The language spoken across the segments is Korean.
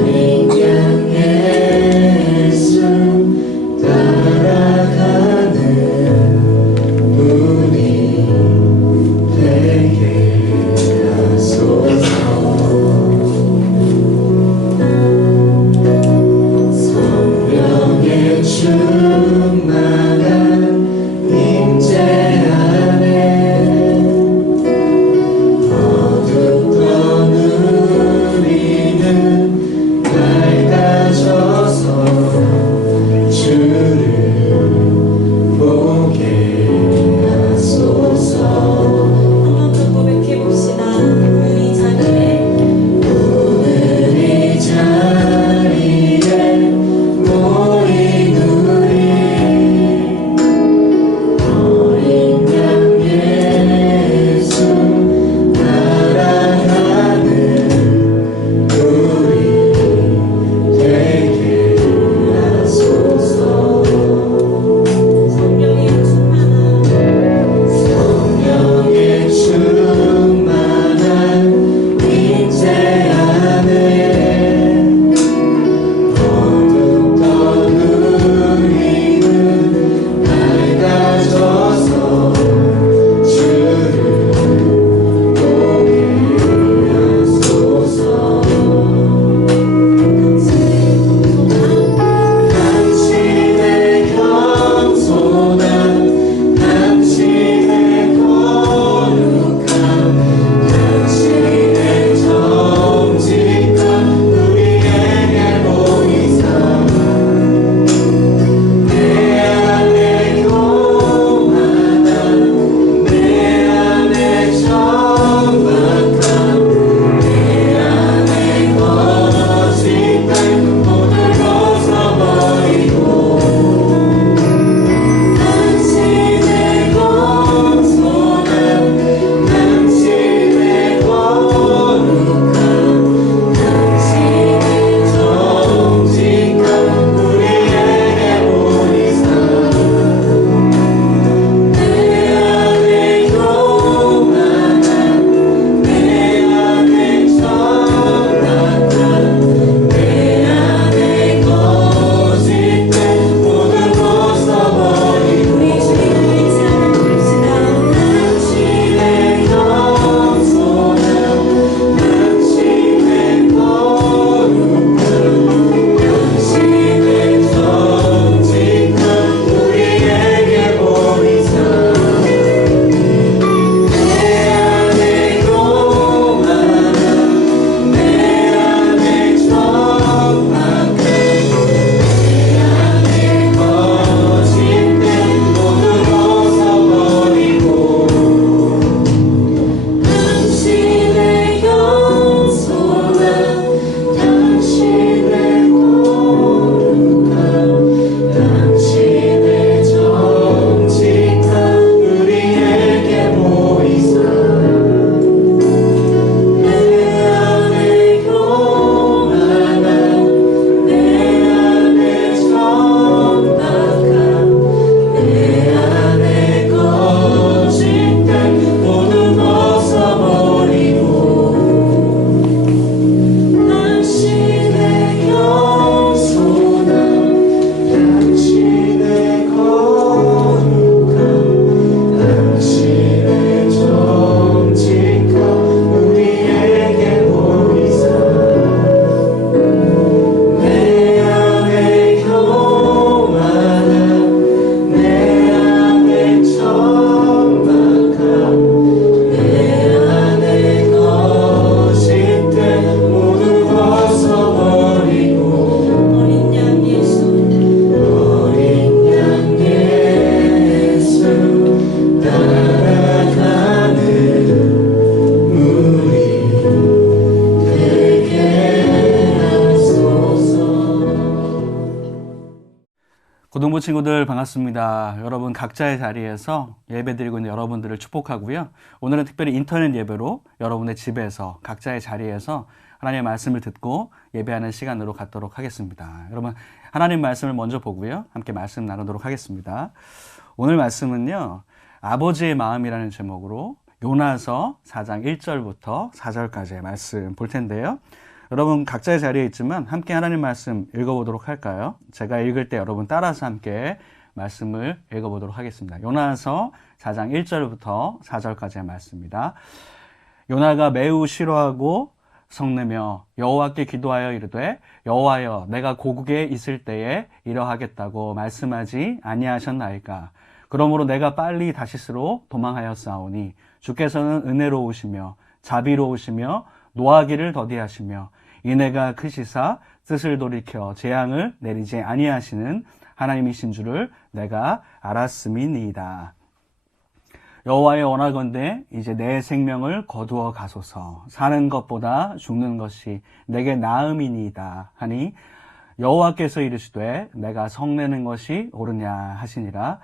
어린 양 예수 고등부 친구들 반갑습니다. 여러분 각자의 자리에서 예배드리고 있는 여러분들을 축복하고요. 오늘은 특별히 인터넷 예배로 여러분의 집에서 각자의 자리에서 하나님의 말씀을 듣고 예배하는 시간으로 갖도록 하겠습니다. 여러분 하나님 말씀을 먼저 보고요. 함께 말씀 나누도록 하겠습니다. 오늘 말씀은요. 아버지의 마음이라는 제목으로 요나서 4장 1절부터 4절까지의 말씀 볼 텐데요. 여러분 각자의 자리에 있지만 함께 하나님 말씀 읽어보도록 할까요? 제가 읽을 때 여러분 따라서 함께 말씀을 읽어보도록 하겠습니다. 요나서 4장 1절부터 4절까지의 말씀입니다. 요나가 매우 싫어하고 성내며 여호와께 기도하여 이르되 여호와여 내가 고국에 있을 때에 이러하겠다고 말씀하지 아니하셨나이까. 그러므로 내가 빨리 다시스로 도망하였사오니 주께서는 은혜로우시며 자비로우시며 노하기를 더디하시며 인애가 크시사 뜻을 돌이켜 재앙을 내리지 아니하시는 하나님이신 줄을 내가 알았음이니이다. 여호와의 원하건대 이제 내 생명을 거두어 가소서. 사는 것보다 죽는 것이 내게 나음이니이다 하니 여호와께서 이르시되 내가 성내는 것이 옳으냐 하시니라.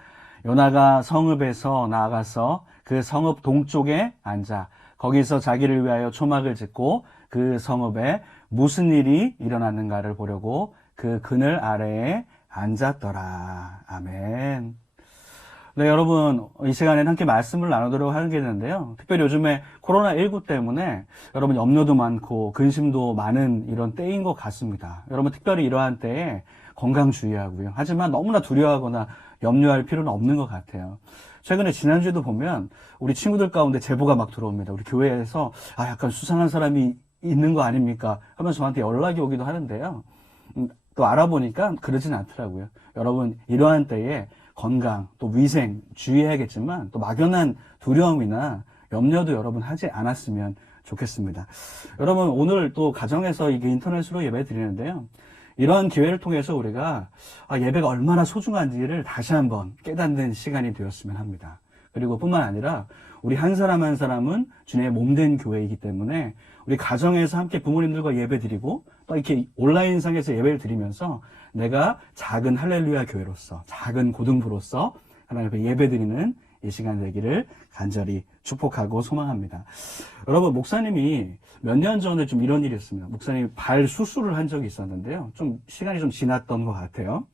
요나가 성읍에서 나아가서 그 성읍 동쪽에 앉아 거기서 자기를 위하여 초막을 짓고 그 성읍에 무슨 일이 일어났는가를 보려고 그 그늘 아래에 앉았더라. 아멘. 네, 여러분 이 시간에는 함께 말씀을 나누도록 하겠는데요. 특별히 요즘에 코로나19 때문에 여러분 염려도 많고 근심도 많은 이런 때인 것 같습니다. 여러분 특별히 이러한 때에 건강 주의하고요. 하지만 너무나 두려워하거나 염려할 필요는 없는 것 같아요. 최근에 지난주에도 보면 우리 친구들 가운데 제보가 막 들어옵니다. 우리 교회에서 약간 수상한 사람이 있는 거 아닙니까? 하면서 저한테 연락이 오기도 하는데요. 또 알아보니까 그러진 않더라고요. 여러분 이러한 때에 건강 또 위생 주의해야겠지만 또 막연한 두려움이나 염려도 여러분 하지 않았으면 좋겠습니다. 여러분 오늘 또 가정에서 이게 인터넷으로 예배 드리는데요. 이러한 기회를 통해서 우리가 예배가 얼마나 소중한지를 다시 한번 깨닫는 시간이 되었으면 합니다. 그리고 뿐만 아니라 우리 한 사람 한 사람은 주님의 몸된 교회이기 때문에 우리 가정에서 함께 부모님들과 예배 드리고 또 이렇게 온라인상에서 예배를 드리면서 내가 작은 할렐루야 교회로서 작은 고등부로서 하나님 앞에 예배 드리는 이 시간 되기를 간절히 축복하고 소망합니다. 여러분 목사님이 몇 년 전에 좀 이런 일이 있습니다. 목사님이 발 수술을 한 적이 있었는데요. 좀 시간이 좀 지났던 것 같아요.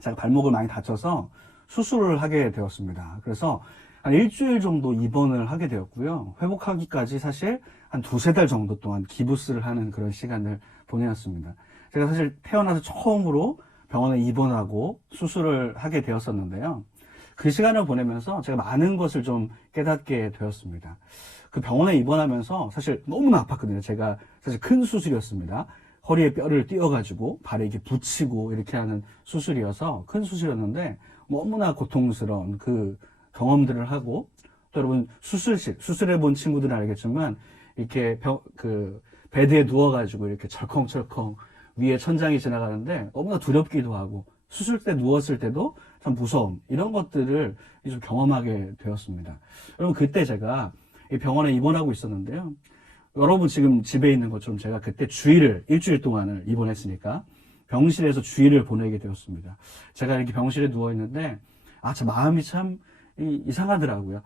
제가 발목을 많이 다쳐서 수술을 하게 되었습니다. 그래서 한 일주일 정도 입원을 하게 되었고요. 회복하기까지 사실 한 두세 달 정도 동안 기부스를 하는 그런 시간을 보내었습니다. 제가 사실 태어나서 처음으로 병원에 입원하고 수술을 하게 되었었는데요. 그 시간을 보내면서 제가 많은 것을 좀 깨닫게 되었습니다. 그 병원에 입원하면서 사실 너무나 아팠거든요. 제가 사실 큰 수술이었습니다. 허리에 뼈를 띄워가지고 발에 이렇게 붙이고 이렇게 하는 수술이어서 큰 수술이었는데 너무나 고통스러운 그 경험들을 하고 또 여러분 수술해 본 친구들은 알겠지만 이렇게 베드에 누워가지고 이렇게 철컹철컹 위에 천장이 지나가는데 너무나 두렵기도 하고 수술 때 누웠을 때도 참 무서움 이런 것들을 좀 경험하게 되었습니다. 여러분 그때 제가 이 병원에 입원하고 있었는데요. 여러분 지금 집에 있는 것처럼 제가 그때 일주일 동안을 입원했으니까 병실에서 주일을 보내게 되었습니다. 제가 이렇게 병실에 누워 있는데 제 마음이 참 이상하더라고요.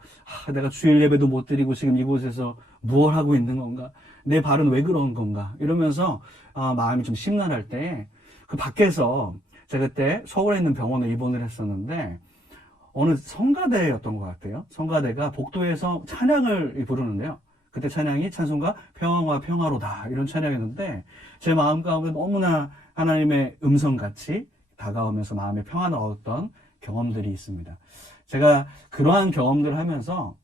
내가 주일 예배도 못 드리고 지금 이곳에서 무엇 하고 있는 건가? 내 발은 왜 그런 건가? 이러면서 마음이 좀 심란할 때 그 밖에서 제가 그때 서울에 있는 병원에 입원을 했었는데 어느 성가대였던 것 같아요. 성가대가 복도에서 찬양을 부르는데요. 그때 찬양이 찬송가 평화와 평화로다 이런 찬양이었는데 제 마음 가운데 너무나 하나님의 음성같이 다가오면서 마음에 평안을 얻었던 경험들이 있습니다. 제가 그러한 경험들을 하면서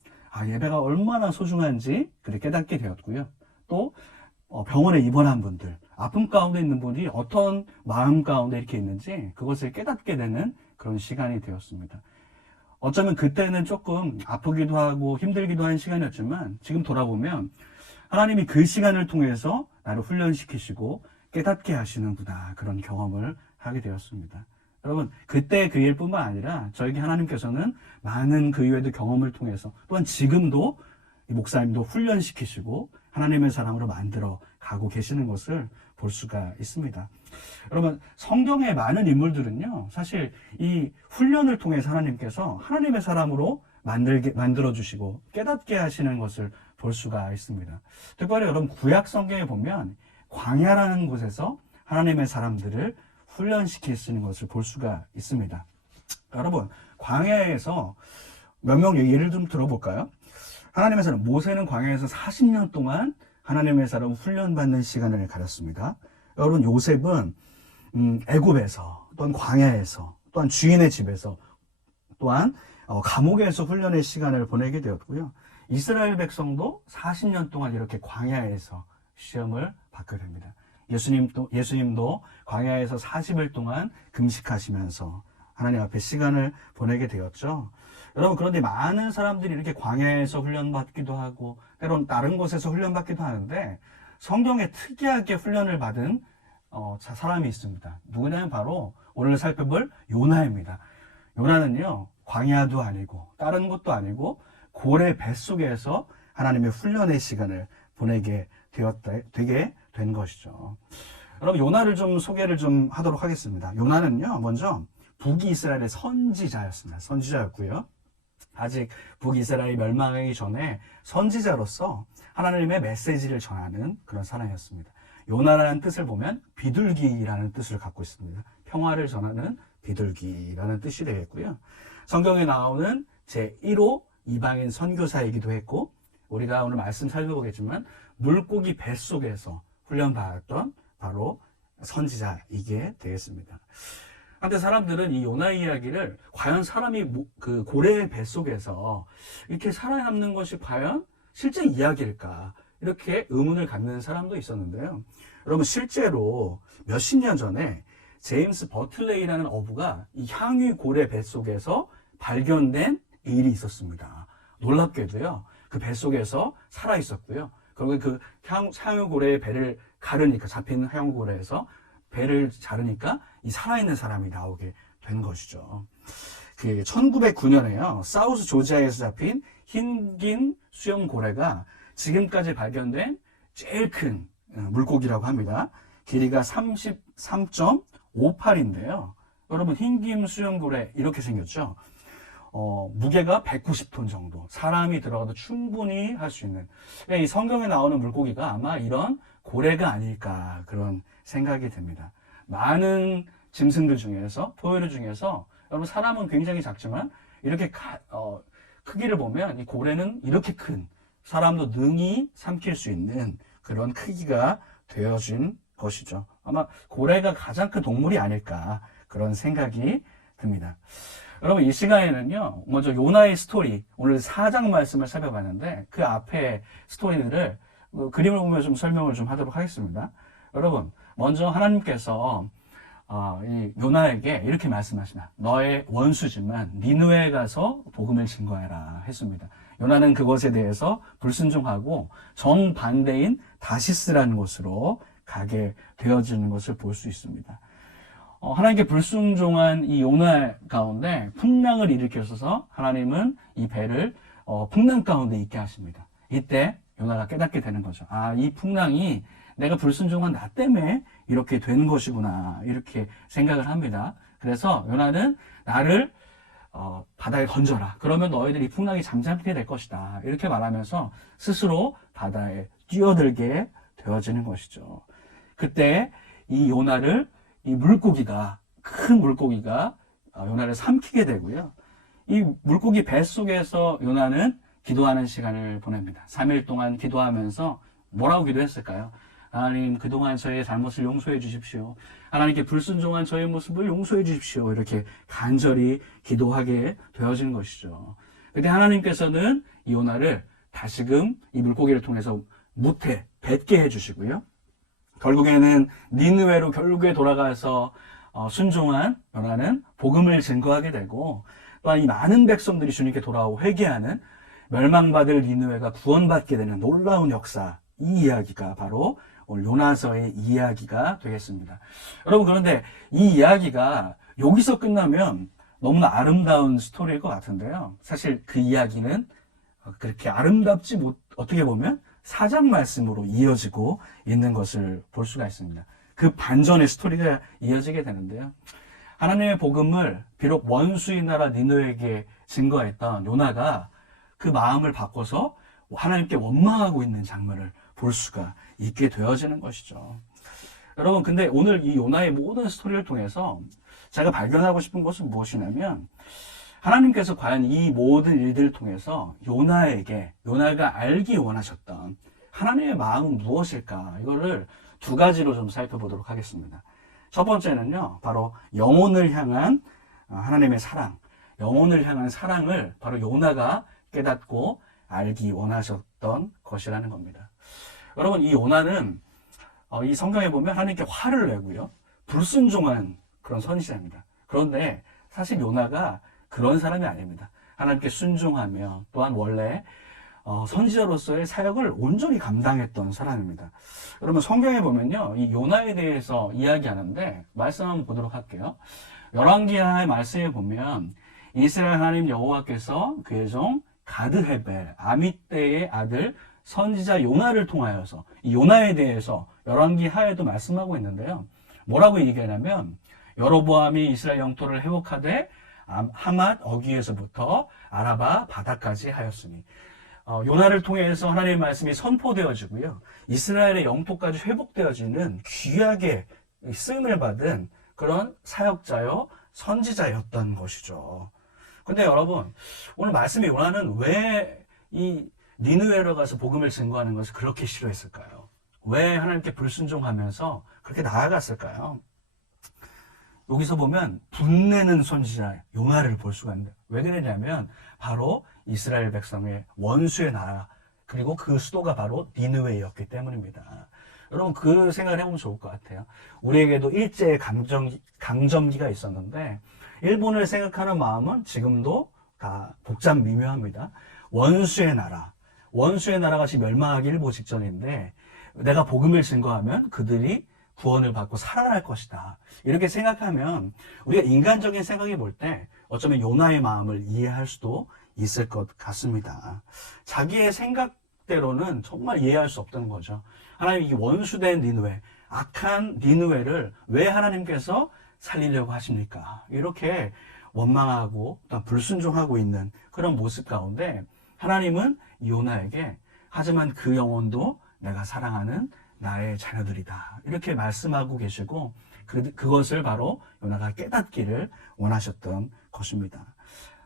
예배가 얼마나 소중한지 깨닫게 되었고요. 또 병원에 입원한 분들, 아픔 가운데 있는 분이 어떤 마음 가운데 이렇게 있는지 그것을 깨닫게 되는 그런 시간이 되었습니다. 어쩌면 그때는 조금 아프기도 하고 힘들기도 한 시간이었지만 지금 돌아보면 하나님이 그 시간을 통해서 나를 훈련시키시고 깨닫게 하시는구나 그런 경험을 하게 되었습니다. 여러분 그때 그 일뿐만 아니라 저에게 하나님께서는 많은 그 이외에도 경험을 통해서 또한 지금도 이 목사님도 훈련시키시고 하나님의 사람으로 만들어 가고 계시는 것을 볼 수가 있습니다. 여러분, 성경의 많은 인물들은요, 사실 이 훈련을 통해서 하나님께서 하나님의 사람으로 만들어주시고 깨닫게 하시는 것을 볼 수가 있습니다. 특별히 여러분, 구약 성경에 보면 광야라는 곳에서 하나님의 사람들을 훈련시키시는 것을 볼 수가 있습니다. 여러분, 광야에서 몇 명 예를 좀 들어볼까요? 하나님의 사람, 모세는 광야에서 40년 동안 하나님의 사람 훈련받는 시간을 가졌습니다. 여러분, 요셉은 애굽에서, 또한 광야에서, 또한 주인의 집에서, 또한 감옥에서 훈련의 시간을 보내게 되었고요. 이스라엘 백성도 40년 동안 이렇게 광야에서 시험을 받게 됩니다. 예수님도 광야에서 40일 동안 금식하시면서 하나님 앞에 시간을 보내게 되었죠. 여러분, 그런데 많은 사람들이 이렇게 광야에서 훈련받기도 하고 때로는 다른 곳에서 훈련받기도 하는데 성경에 특이하게 훈련을 받은 사람이 있습니다. 누구냐면 바로 오늘 살펴볼 요나입니다. 요나는요, 광야도 아니고 다른 곳도 아니고 고래 뱃속에서 하나님의 훈련의 시간을 보내게 되게 된 것이죠. 여러분, 요나를 좀 소개를 좀 하도록 하겠습니다. 요나는요, 먼저 북이스라엘의 선지자였습니다. 선지자였고요. 아직 북이스라엘이 멸망하기 전에 선지자로서 하나님의 메시지를 전하는 그런 사람이었습니다. 요나라는 뜻을 보면 비둘기라는 뜻을 갖고 있습니다. 평화를 전하는 비둘기라는 뜻이 되겠고요. 성경에 나오는 제1호 이방인 선교사이기도 했고, 우리가 오늘 말씀 살펴보겠지만 물고기 뱃속에서 훈련받았던 바로 선지자이게 되겠습니다. 한때 사람들은 이 요나 이야기를 과연 사람이 그 고래의 뱃속에서 이렇게 살아남는 것이 과연 실제 이야기일까, 이렇게 의문을 갖는 사람도 있었는데요. 여러분, 실제로 몇십 년 전에 제임스 버틀레이라는 어부가 이 향유 고래 뱃속에서 발견된 일이 있었습니다. 놀랍게도요, 그 뱃속에서 살아 있었고요. 그리고 그 향유 고래의 배를 가르니까, 잡힌 향유 고래에서 배를 자르니까 이 살아있는 사람이 나오게 된 것이죠. 그 1909년에요, 사우스 조지아에서 잡힌 흰긴 수염 고래가 지금까지 발견된 제일 큰 물고기라고 합니다. 길이가 33.58인데요. 여러분, 흰긴 수염 고래 이렇게 생겼죠. 무게가 190톤 정도, 사람이 들어가도 충분히 할 수 있는, 이 성경에 나오는 물고기가 아마 이런 고래가 아닐까, 그런 생각이 듭니다. 많은 짐승들 중에서, 포유류 중에서 여러분, 사람은 굉장히 작지만 이렇게 크기를 보면 이 고래는 이렇게 큰, 사람도 능히 삼킬 수 있는 그런 크기가 되어진 것이죠. 아마 고래가 가장 큰 동물이 아닐까, 그런 생각이 듭니다. 여러분, 이 시간에는요, 먼저 요나의 스토리, 오늘 4장 말씀을 살펴봤는데 그 앞에 스토리들을 그림을 보며 좀 설명을 좀 하도록 하겠습니다. 여러분, 먼저 하나님께서 이 요나에게 이렇게 말씀하시나, 너의 원수지만 니느웨에 가서 복음을 증거해라 했습니다. 요나는 그것에 대해서 불순종하고 정반대인 다시스라는 곳으로 가게 되어지는 것을 볼 수 있습니다. 하나님께 불순종한 이 요나 가운데 풍랑을 일으켜서 하나님은 이 배를 풍랑 가운데 있게 하십니다. 이때 요나가 깨닫게 되는 거죠. 이 풍랑이 내가 불순종한 나 때문에 이렇게 된 것이구나, 이렇게 생각을 합니다. 그래서 요나는 나를 바다에 던져라, 그러면 너희들이 풍랑이 잠잠게 될 것이다, 이렇게 말하면서 스스로 바다에 뛰어들게 되어지는 것이죠. 그때 이 요나를 큰 물고기가 요나를 삼키게 되고요. 이 물고기 뱃속에서 요나는 기도하는 시간을 보냅니다. 3일 동안 기도하면서 뭐라고 기도했을까요? 하나님, 그동안 저의 잘못을 용서해 주십시오. 하나님께 불순종한 저의 모습을 용서해 주십시오. 이렇게 간절히 기도하게 되어진 것이죠. 그때 하나님께서는 이 요나를 다시금 이 물고기를 통해서 무태, 뱉게 해주시고요. 결국에는 니느웨로 결국에 돌아가서 순종한 요나는 복음을 증거하게 되고, 또한 이 많은 백성들이 주님께 돌아오고 회개하는 멸망받을 니느웨가 구원받게 되는 놀라운 역사, 이 이야기가 바로 오늘 요나서의 이야기가 되겠습니다. 여러분, 그런데 이 이야기가 여기서 끝나면 너무나 아름다운 스토리일 것 같은데요. 사실 그 이야기는 그렇게 아름답지 어떻게 보면 4장 말씀으로 이어지고 있는 것을 볼 수가 있습니다. 그 반전의 스토리가 이어지게 되는데요. 하나님의 복음을 비록 원수의 나라 니느웨에게 증거했던 요나가 그 마음을 바꿔서 하나님께 원망하고 있는 장면을 볼 수가 있게 되어지는 것이죠. 여러분, 근데 오늘 이 요나의 모든 스토리를 통해서 제가 발견하고 싶은 것은 무엇이냐면, 하나님께서 과연 이 모든 일들을 통해서 요나가 알기 원하셨던 하나님의 마음은 무엇일까? 이거를 두 가지로 좀 살펴보도록 하겠습니다. 첫 번째는요, 바로 영혼을 향한 하나님의 사랑, 영혼을 향한 사랑을 바로 요나가 깨닫고 알기 원하셨던 것이라는 겁니다. 여러분, 이 요나는 이 성경에 보면 하나님께 화를 내고요, 불순종한 그런 선지자입니다. 그런데 사실 요나가 그런 사람이 아닙니다. 하나님께 순종하며 또한 원래 선지자로서의 사역을 온전히 감당했던 사람입니다. 여러분, 성경에 보면요, 이 요나에 대해서 이야기하는데 말씀 한번 보도록 할게요. 열왕기하의 말씀에 보면 이스라엘 하나님 여호와께서 그의 종 가드헤벨 아미떼의 아들 선지자 요나를 통하여서 이 요나에 대해서 열왕기하에도 말씀하고 있는데요. 뭐라고 얘기하냐면, 여로보암이 이스라엘 영토를 회복하되 하맛 어귀에서부터 아라바 바다까지 하였으니, 요나를 통해서 하나님의 말씀이 선포되어지고요, 이스라엘의 영토까지 회복되어지는 귀하게 쓰임을 받은 그런 사역자요 선지자였던 것이죠. 근데 여러분, 오늘 말씀의 요나는 왜 이 니느웨로 가서 복음을 증거하는 것을 그렇게 싫어했을까요? 왜 하나님께 불순종하면서 그렇게 나아갔을까요? 여기서 보면 분내는 선지자 요나를 볼 수가 있는데, 왜 그러냐면 바로 이스라엘 백성의 원수의 나라, 그리고 그 수도가 바로 니느웨였기 때문입니다. 여러분, 그 생각을 해보면 좋을 것 같아요. 우리에게도 일제의 강점기가 있었는데 일본을 생각하는 마음은 지금도 다 복잡 미묘합니다. 원수의 나라 같이 멸망하기 일보 직전인데, 내가 복음을 증거하면 그들이 구원을 받고 살아날 것이다, 이렇게 생각하면 우리가 인간적인 생각이 볼 때 어쩌면 요나의 마음을 이해할 수도 있을 것 같습니다. 자기의 생각대로는 정말 이해할 수 없던 거죠. 하나님, 이 원수된 니느웨, 악한 니느웨를 왜 하나님께서 살리려고 하십니까? 이렇게 원망하고 또 불순종하고 있는 그런 모습 가운데 하나님은 요나에게, 하지만 그 영혼도 내가 사랑하는 나의 자녀들이다, 이렇게 말씀하고 계시고, 그것을 바로 요나가 깨닫기를 원하셨던 것입니다.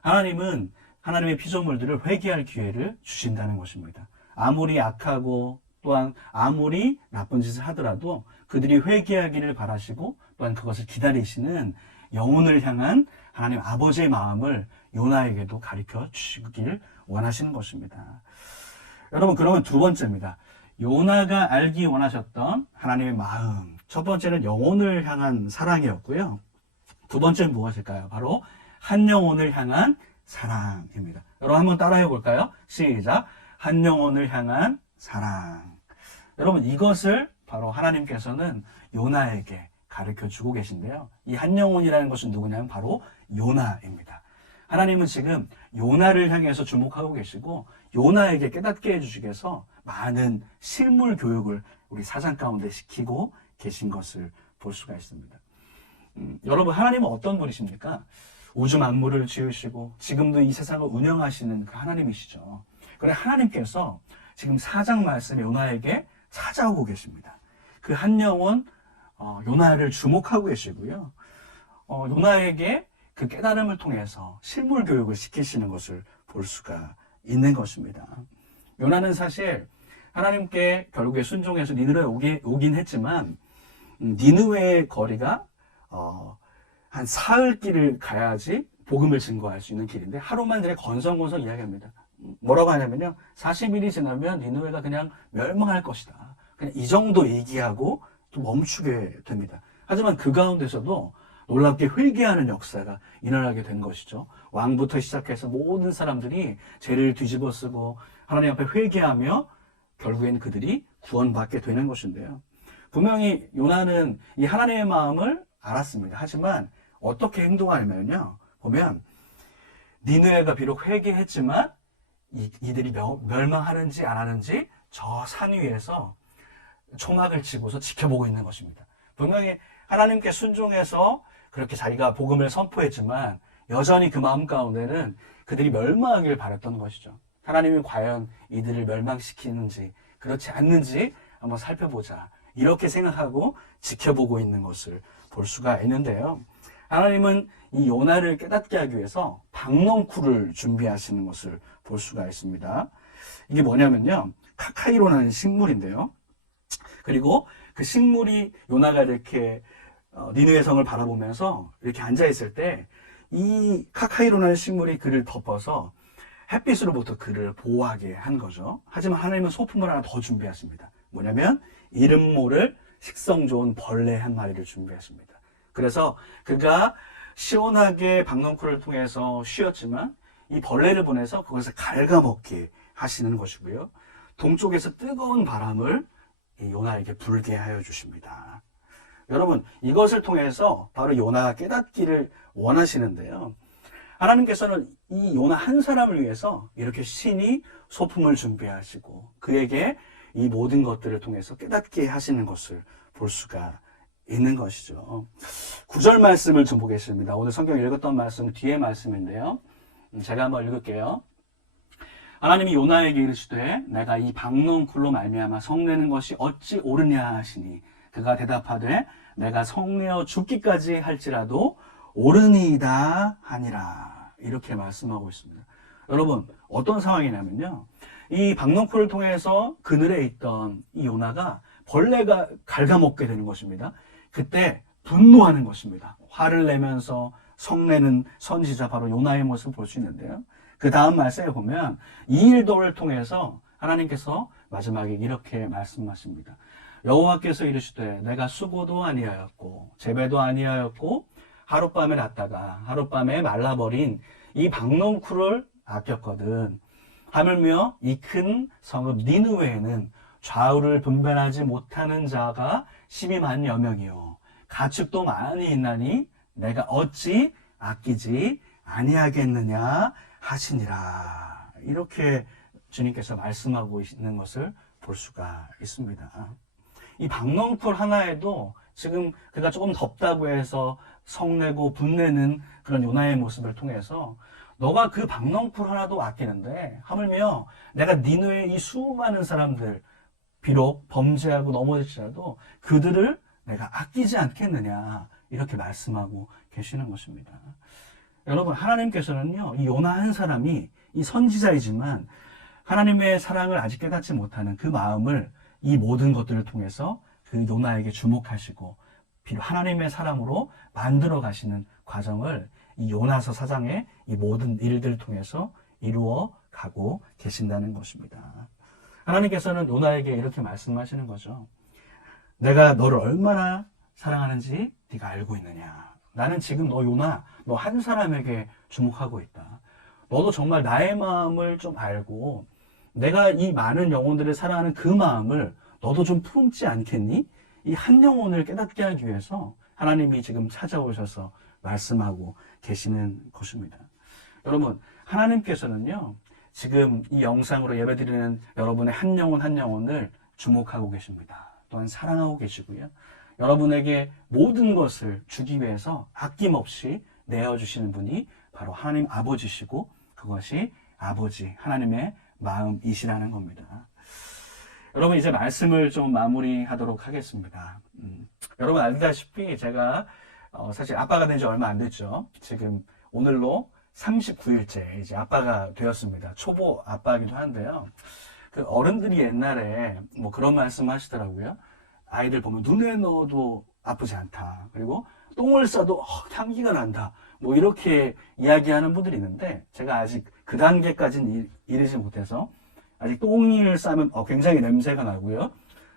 하나님은 하나님의 피조물들을 회개할 기회를 주신다는 것입니다. 아무리 악하고 또한 아무리 나쁜 짓을 하더라도 그들이 회개하기를 바라시고, 또한 그것을 기다리시는 영혼을 향한 하나님 아버지의 마음을 요나에게도 가르쳐 주시길 원하시는 것입니다. 여러분, 그러면 두 번째입니다. 요나가 알기 원하셨던 하나님의 마음. 첫 번째는 영혼을 향한 사랑이었고요. 두 번째는 무엇일까요? 바로 한 영혼을 향한 사랑입니다. 여러분, 한번 따라해 볼까요? 시작. 한 영혼을 향한 사랑. 여러분, 이것을 바로 하나님께서는 요나에게 가르쳐 주고 계신데요. 이 한 영혼이라는 것은 누구냐면 바로 요나입니다. 하나님은 지금 요나를 향해서 주목하고 계시고, 요나에게 깨닫게 해주시기 위해서 많은 실물 교육을 우리 사장 가운데 시키고 계신 것을 볼 수가 있습니다. 여러분, 하나님은 어떤 분이십니까? 우주 만물을 지으시고 지금도 이 세상을 운영하시는 그 하나님이시죠. 그래, 하나님께서 지금 사장 말씀 요나에게 찾아오고 계십니다. 그 한 영혼 요나를 주목하고 계시고요, 요나에게 그 깨달음을 통해서 실물 교육을 시키시는 것을 볼 수가 있는 것입니다. 요나는 사실 하나님께 결국에 순종해서 니느웨에 오긴 했지만, 니느웨의 거리가 한 사흘 길을 가야지 복음을 증거할 수 있는 길인데, 하루만 그냥 건성건성 이야기합니다. 뭐라고 하냐면요, 40일이 지나면 니느웨가 그냥 멸망할 것이다, 그냥 이 정도 얘기하고 또 멈추게 됩니다. 하지만 그 가운데서도 놀랍게 회개하는 역사가 일어나게 된 것이죠. 왕부터 시작해서 모든 사람들이 죄를 뒤집어 쓰고 하나님 앞에 회개하며 결국엔 그들이 구원받게 되는 것인데요. 분명히 요나는 이 하나님의 마음을 알았습니다. 하지만 어떻게 행동하냐면요, 보면 니느웨가 비록 회개했지만 이들이 멸망하는지 안 하는지 저 산 위에서 초막을 치고서 지켜보고 있는 것입니다. 분명히 하나님께 순종해서 그렇게 자기가 복음을 선포했지만 여전히 그 마음 가운데는 그들이 멸망하길 바랐던 것이죠. 하나님이 과연 이들을 멸망시키는지 그렇지 않는지 한번 살펴보자. 이렇게 생각하고 지켜보고 있는 것을 볼 수가 있는데요. 하나님은 이 요나를 깨닫게 하기 위해서 박넝쿨을 준비하시는 것을 볼 수가 있습니다. 이게 뭐냐면요. 카카이로라는 식물인데요. 그리고 그 식물이 요나가 이렇게 니느웨 성을 바라보면서 이렇게 앉아있을 때 이 카카이로라는 식물이 그를 덮어서 햇빛으로부터 그를 보호하게 한 거죠. 하지만 하나님은 소품을 하나 더 준비하십니다. 뭐냐면 이름 모를 식성 좋은 벌레 한 마리를 준비했습니다. 그래서 그가 시원하게 박넝쿨을 통해서 쉬었지만 이 벌레를 보내서 그것을 갉아먹게 하시는 것이고요. 동쪽에서 뜨거운 바람을 이 요나에게 불게 하여 주십니다. 여러분, 이것을 통해서 바로 요나가 깨닫기를 원하시는데요. 하나님께서는 이 요나 한 사람을 위해서 이렇게 신이 소품을 준비하시고 그에게 이 모든 것들을 통해서 깨닫게 하시는 것을 볼 수가 있는 것이죠. 9절 말씀을 좀 보겠습니다. 오늘 성경 읽었던 말씀 뒤에 말씀인데요. 제가 한번 읽을게요. 하나님이 요나에게 이르시되 내가 이 박넝쿨로 말미암아 성내는 것이 어찌 옳으냐 하시니 그가 대답하되 내가 성내어 죽기까지 할지라도 옳으니이다 하니라. 이렇게 말씀하고 있습니다. 여러분, 어떤 상황이냐면요. 이 박넝쿨을 통해서 그늘에 있던 이 요나가 벌레가 갉아먹게 되는 것입니다. 그때 분노하는 것입니다. 화를 내면서 성내는 선지자 바로 요나의 모습을 볼 수 있는데요. 그 다음 말씀에 보면 이 일도를 통해서 하나님께서 마지막에 이렇게 말씀하십니다. 여호와께서 이르시되 내가 수고도 아니하였고 재배도 아니하였고 하룻밤에 났다가 하룻밤에 말라버린 이 박넝쿨을 아꼈거든. 하물며 이 큰 성읍 니느웨에는 좌우를 분별하지 못하는 자가 12만여 명이요 가축도 많이 있나니 내가 어찌 아끼지 아니하겠느냐 하시니라. 이렇게 주님께서 말씀하고 있는 것을 볼 수가 있습니다. 이 박넝쿨 하나에도 지금 그가 조금 덥다고 해서 성내고 분내는 그런 요나의 모습을 통해서 너가 그 박넝쿨 하나도 아끼는데 하물며 내가 니느웨 이 수많은 사람들 비록 범죄하고 넘어질지라도 그들을 내가 아끼지 않겠느냐 이렇게 말씀하고 계시는 것입니다. 여러분, 하나님께서는요 이 요나 한 사람이 이 선지자이지만 하나님의 사랑을 아직 깨닫지 못하는 그 마음을 이 모든 것들을 통해서 그 요나에게 주목하시고 비록 하나님의 사람으로 만들어 가시는 과정을 이 요나서 4장의 이 모든 일들을 통해서 이루어 가고 계신다는 것입니다. 하나님께서는 요나에게 이렇게 말씀하시는 거죠. 내가 너를 얼마나 사랑하는지 네가 알고 있느냐. 나는 지금 너 요나, 너 한 사람에게 주목하고 있다. 너도 정말 나의 마음을 좀 알고 내가 이 많은 영혼들을 사랑하는 그 마음을 너도 좀 품지 않겠니? 이 한 영혼을 깨닫게 하기 위해서 하나님이 지금 찾아오셔서 말씀하고 계시는 것입니다. 여러분, 하나님께서는요, 지금 이 영상으로 예배드리는 여러분의 한 영혼 한 영혼을 주목하고 계십니다. 또한 사랑하고 계시고요. 여러분에게 모든 것을 주기 위해서 아낌없이 내어주시는 분이 바로 하나님 아버지시고 그것이 아버지 하나님의 마음이시라는 겁니다. 여러분, 이제 말씀을 좀 마무리하도록 하겠습니다. 여러분 알다시피 제가 사실 아빠가 된 지 얼마 안 됐죠. 지금 오늘로 39일째 이제 아빠가 되었습니다. 초보 아빠이기도 한데요. 그 어른들이 옛날에 뭐 그런 말씀 하시더라고요. 아이들 보면 눈에 넣어도 아프지 않다. 그리고 똥을 싸도 향기가 난다. 뭐 이렇게 이야기하는 분들이 있는데 제가 아직 그 단계까지는 이르지 못해서 아직 똥을 싸면 굉장히 냄새가 나고요.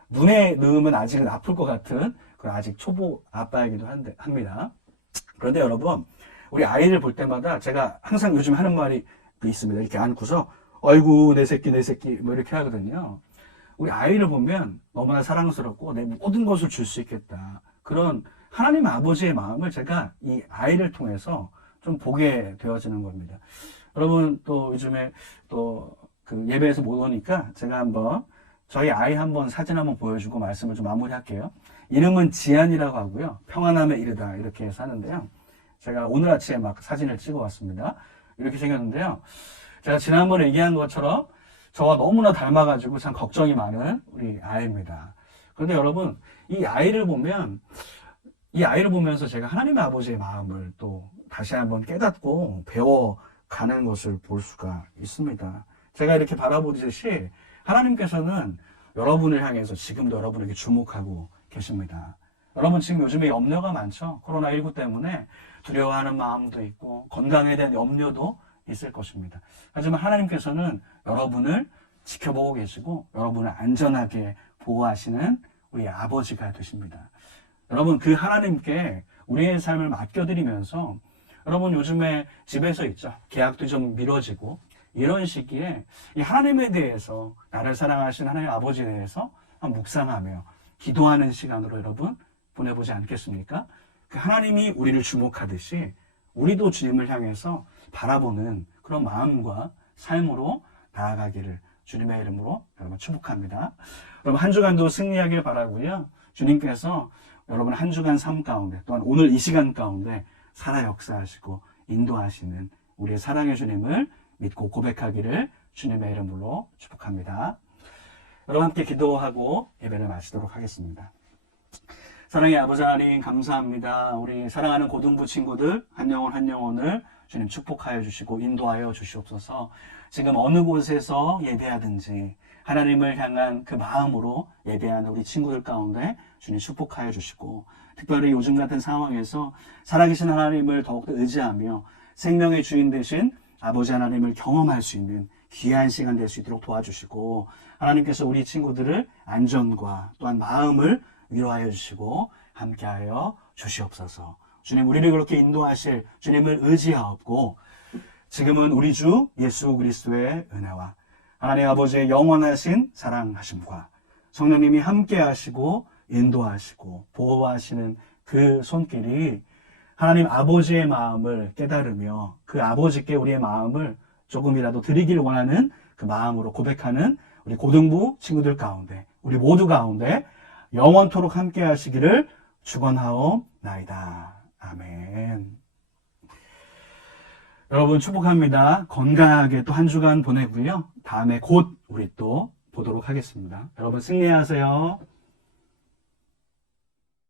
눈에 넣으면 아직은 아플 것 같은 그런 아직 초보 아빠이기도 합니다. 그런데 여러분, 우리 아이를 볼 때마다 제가 항상 요즘 하는 말이 있습니다. 이렇게 안고서 아이고 내 새끼 뭐 이렇게 하거든요. 우리 아이를 보면 너무나 사랑스럽고 내 모든 것을 줄 수 있겠다. 그런 하나님 아버지의 마음을 제가 이 아이를 통해서 좀 보게 되어지는 겁니다. 여러분, 또 요즘에 또 그 예배에서 못 오니까 제가 한번 저희 아이 한번 사진 한번 보여주고 말씀을 좀 마무리할게요. 이름은 지안이라고 하고요. 평안함에 이르다 이렇게 해서 하는데요. 제가 오늘 아침에 막 사진을 찍어 왔습니다. 이렇게 생겼는데요. 제가 지난번에 얘기한 것처럼 저와 너무나 닮아가지고 참 걱정이 많은 우리 아이입니다. 그런데 여러분, 이 아이를 보면서 제가 하나님의 아버지의 마음을 또 다시 한번 깨닫고 배워가는 것을 볼 수가 있습니다. 제가 이렇게 바라보듯이 하나님께서는 여러분을 향해서 지금도 여러분에게 주목하고 계십니다. 여러분 지금 요즘에 염려가 많죠? 코로나19 때문에 두려워하는 마음도 있고 건강에 대한 염려도 있을 것입니다. 하지만 하나님께서는 여러분을 지켜보고 계시고 여러분을 안전하게 보호하시는 우리 아버지가 되십니다. 여러분 그 하나님께 우리의 삶을 맡겨드리면서 여러분 요즘에 집에서 있죠. 계약도 좀 미뤄지고 이런 시기에 이 하나님에 대해서 나를 사랑하신 하나님 아버지에 대해서 묵상하며 기도하는 시간으로 여러분 보내보지 않겠습니까? 그 하나님이 우리를 주목하듯이 우리도 주님을 향해서 바라보는 그런 마음과 삶으로 나아가기를 주님의 이름으로 여러분 축복합니다. 여러분 한 주간도 승리하길 바라고요. 주님께서 여러분 한 주간 삶 가운데 또한 오늘 이 시간 가운데 살아 역사하시고 인도하시는 우리의 사랑의 주님을 믿고 고백하기를 주님의 이름으로 축복합니다. 여러분 함께 기도하고 예배를 마치도록 하겠습니다. 사랑의 아버지 하나님 감사합니다. 우리 사랑하는 고등부 친구들 한 영혼 한 영혼을 주님 축복하여 주시고 인도하여 주시옵소서. 지금 어느 곳에서 예배하든지 하나님을 향한 그 마음으로 예배하는 우리 친구들 가운데 주님 축복하여 주시고 특별히 요즘 같은 상황에서 살아계신 하나님을 더욱더 의지하며 생명의 주인 되신 아버지 하나님을 경험할 수 있는 귀한 시간 될 수 있도록 도와주시고 하나님께서 우리 친구들을 안전과 또한 마음을 위로하여 주시고 함께하여 주시옵소서. 주님 우리를 그렇게 인도하실 주님을 의지하옵고 지금은 우리 주 예수 그리스도의 은혜와 하나님 아버지의 영원하신 사랑하심과 성령님이 함께하시고 인도하시고 보호하시는 그 손길이 하나님 아버지의 마음을 깨달으며 그 아버지께 우리의 마음을 조금이라도 드리길 원하는 그 마음으로 고백하는 우리 고등부 친구들 가운데 우리 모두 가운데 영원토록 함께 하시기를 축원하옵나이다. 아멘. 여러분 축복합니다. 건강하게 또 한 주간 보내고요. 다음에 곧 우리 또 보도록 하겠습니다. 여러분 승리하세요.